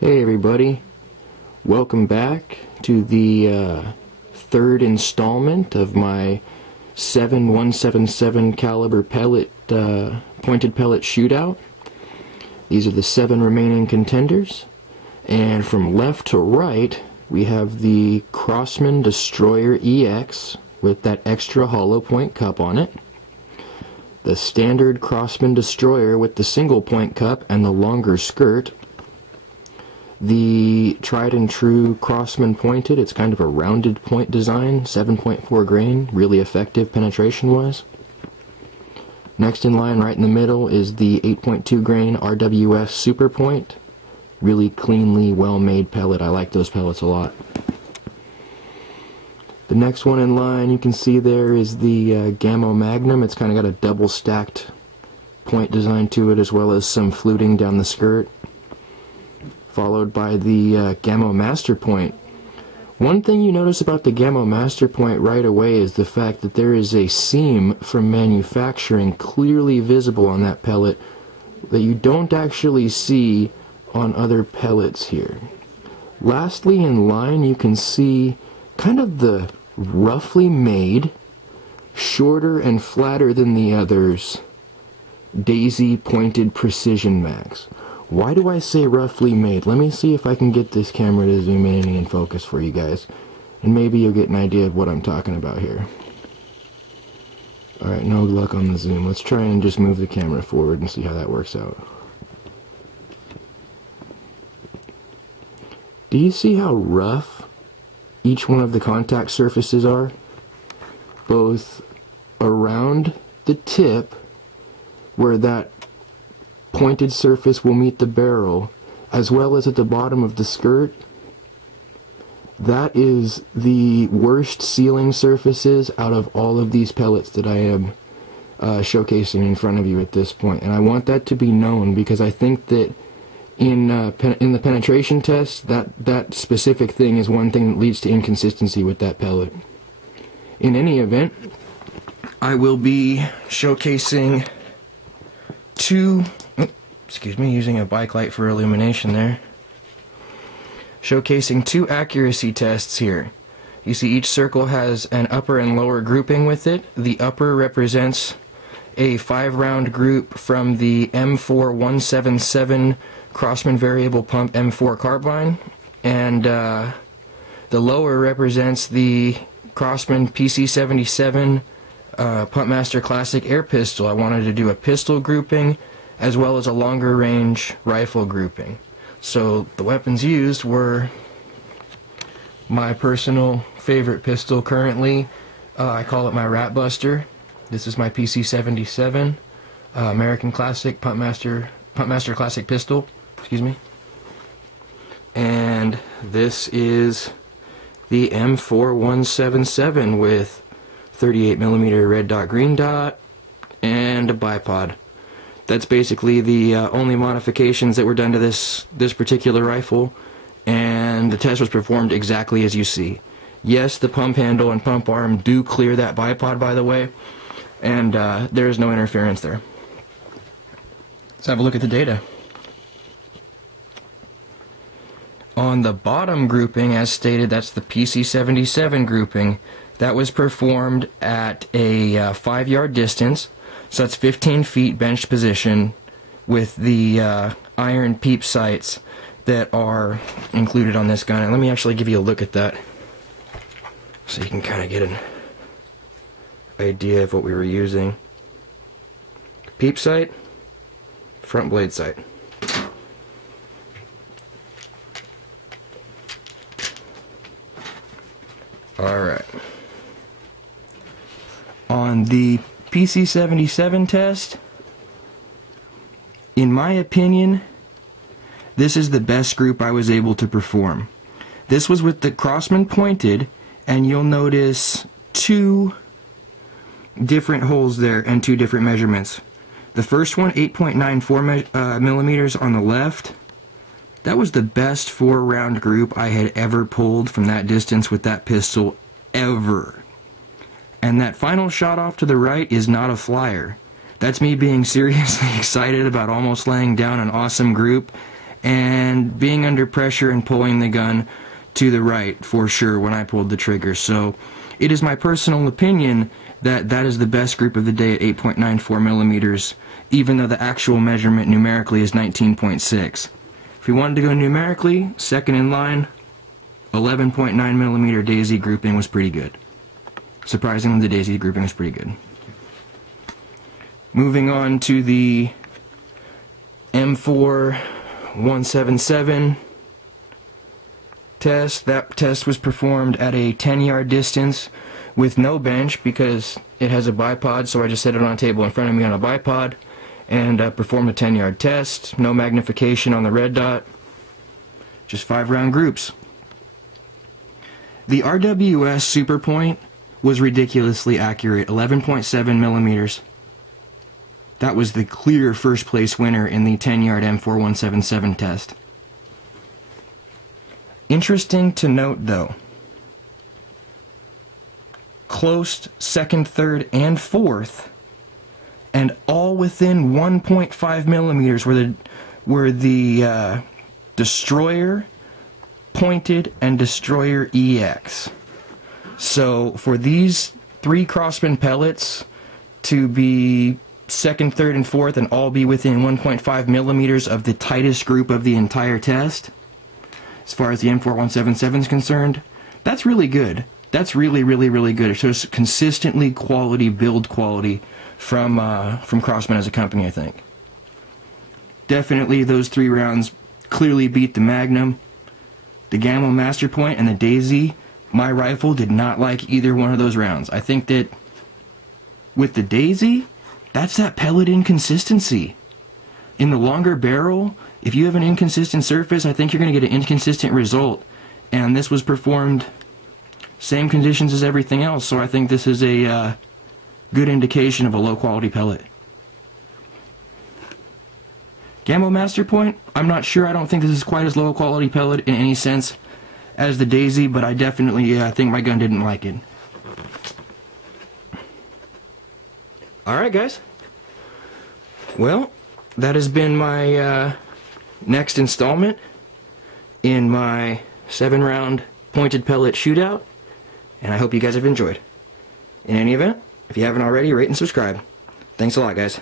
Hey everybody, welcome back to the third installment of my 7.177 caliber pellet pointed pellet shootout. These are the 7 remaining contenders, and from left to right we have the Crosman Destroyer EX with that extra hollow point cup on it, the standard Crosman Destroyer with the single point cup and the longer skirt, the tried and true Crosman pointed. It's kind of a rounded point design, 7.4 grain, really effective penetration wise. Next in line, right in the middle, is the 8.2 grain RWS Super Point. Really cleanly, well made pellet. I like those pellets a lot. The next one in line, you can see there, is the Gamma Magnum. It's kind of got a double stacked point design to it, as well as some fluting down the skirt, followed by the Gamma Master Point. One thing you notice about the Gamma Master Point right away is the fact that there is a seam from manufacturing clearly visible on that pellet that you don't actually see on other pellets here. Lastly in line, you can see kind of the roughly made, shorter and flatter than the others, Daisy Pointed Precision Max. Why do I say roughly made? Let me see if I can get this camera to zoom in and focus for you guys, and maybe you'll get an idea of what I'm talking about here. Alright, no luck on the zoom. Let's try and just move the camera forward and see how that works out. Do you see how rough each one of the contact surfaces are? Both around the tip, where that pointed surface will meet the barrel, as well as at the bottom of the skirt. That is the worst sealing surfaces out of all of these pellets that I am showcasing in front of you at this point. And I want that to be known, because I think that in the penetration test, that specific thing is one thing that leads to inconsistency with that pellet. In any event, I will be showcasing using a bike light for illumination there. Showcasing 2 accuracy tests here. You see each circle has an upper and lower grouping with it. The upper represents a 5-round group from the M4-177 Crosman Variable Pump M4 carbine, and the lower represents the Crosman PC77 Pumpmaster Classic Air Pistol. I wanted to do a pistol grouping as well as a longer range rifle grouping. So the weapons used were my personal favorite pistol currently. I call it my Rat Buster. This is my PC77 American Classic Pumpmaster Classic Pistol. Excuse me. And this is the M4-177 with 38mm red dot green dot and a bipod. That's basically the only modifications that were done to this particular rifle, and the test was performed exactly as you see. Yes, the pump handle and pump arm do clear that bipod, by the way, and there is no interference there. Let's have a look at the data. On the bottom grouping, as stated, that's the PC77 grouping. That was performed at a 5-yard distance, so that's 15 feet bench position, with the iron peep sights that are included on this gun. And let me actually give you a look at that, so you can kind of get an idea of what we were using. Peep sight, front blade sight. Alright. On the PC77 test, in my opinion, this is the best group I was able to perform. This was with the Crosman pointed, and you'll notice 2 different holes there and 2 different measurements. The first one, 8.94 millimeters on the left. That was the best 4-round group I had ever pulled from that distance with that pistol, ever. And that final shot off to the right is not a flyer. That's me being seriously excited about almost laying down an awesome group, and being under pressure and pulling the gun to the right for sure when I pulled the trigger. So it is my personal opinion that that is the best grip of the day at 8.94 millimeters, even though the actual measurement numerically is 19.6. If you wanted to go numerically, second in line, 11.9 millimeter daisy grouping was pretty good. Surprisingly, the daisy grouping was pretty good. Moving on to the M4-177 test. That test was performed at a 10-yard distance with no bench because it has a bipod, so I just set it on a table in front of me on a bipod and performed a 10-yard test. No magnification on the red dot. Just 5-round groups. The RWS Super Point was ridiculously accurate, 11.7 millimeters. That was the clear first place winner in the 10-yard M4-177 test. Interesting to note though, close second, third, and fourth, and all within 1.5 millimeters were the Destroyer, Pointed, and Destroyer EX. So for these 3 Crossman pellets to be second, third, and fourth and all be within 1.5 millimeters of the tightest group of the entire test, as far as the M4-177 is concerned, that's really good. That's really, really, really good. It shows consistently quality, build quality from Crossman as a company, I think. Definitely those 3 rounds clearly beat the Magnum. The Gamma Master Point and the Daisy, my rifle did not like either one of those rounds. I think that with the Daisy, that's that pellet inconsistency. In the longer barrel, if you have an inconsistent surface, I think you're going to get an inconsistent result. And this was performed same conditions as everything else, so I think this is a good indication of a low quality pellet. Gamma Master Point, I'm not sure. I don't think this is quite as low a quality pellet in any sense as the Daisy, but I definitely think my gun didn't like it. Alright guys, well, that has been my next installment in my 7-round pointed pellet shootout, and I hope you guys have enjoyed. In any event, if you haven't already, rate and subscribe. Thanks a lot, guys.